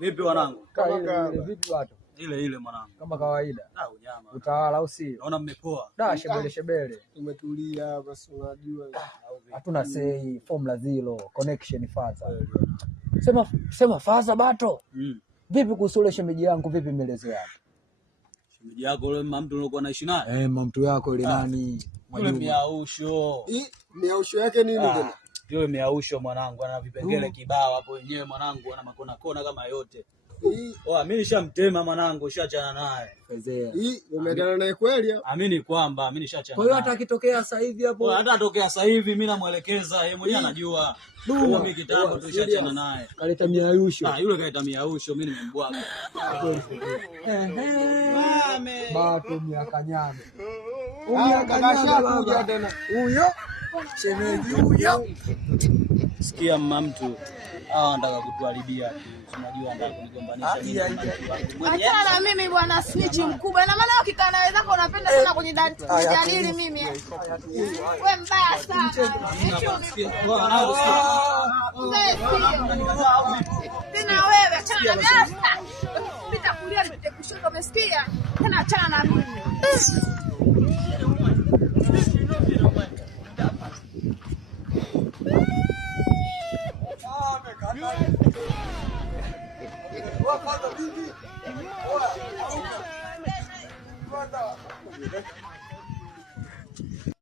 Vipi wanangu? Vipi watu? Ile mwanangu. Kama kawaida. Unyama. Utawala au si? Naona mmepoa. Shebele. Tumetulia basi unajua. Hatuna sei, formula zero, connection faza. Sema faza bato. Vipi kuhusu ile shemeji yangu, vipi maelezo yake? Shemeji yako yule mtu uliokuwa naishi naye? Mtu yako ile nani? Yule miausho. Miausho yake nini tena? Yule miausho mwanangu ana vipengele kibao hapo wenyewe mwanangu ana makona kama yote. Mimi nishamtema mwanangu, nishachana naye. Umeendana naye kweli? Amini kwamba mimi nishachana. Kwa hiyo hata akitokea sasa hivi hapo, hata atokea sasa hivi mimi namuelekeza, yeye mwenyewe anajua. Mimi kitambo tulishachana naye. Kaleta miausho. Yule kaleta miausho, mimi nimembwaga. Bato miakanyana. Akashakuja tena. Huyo shemeji huyo. Sikia mama mtu. Anataka kutuharibia. Unajua anataka kunigombanisha mimi. Achana na mimi bwana snitch mkubwa. Na maana ukikaa na wenzako unapenda sana kujadili mimi. Wewe mbaya sana. Tena wewe achana na mimi. Pita kulia nipite kushoto umesikia? Tena achana na mimi. What?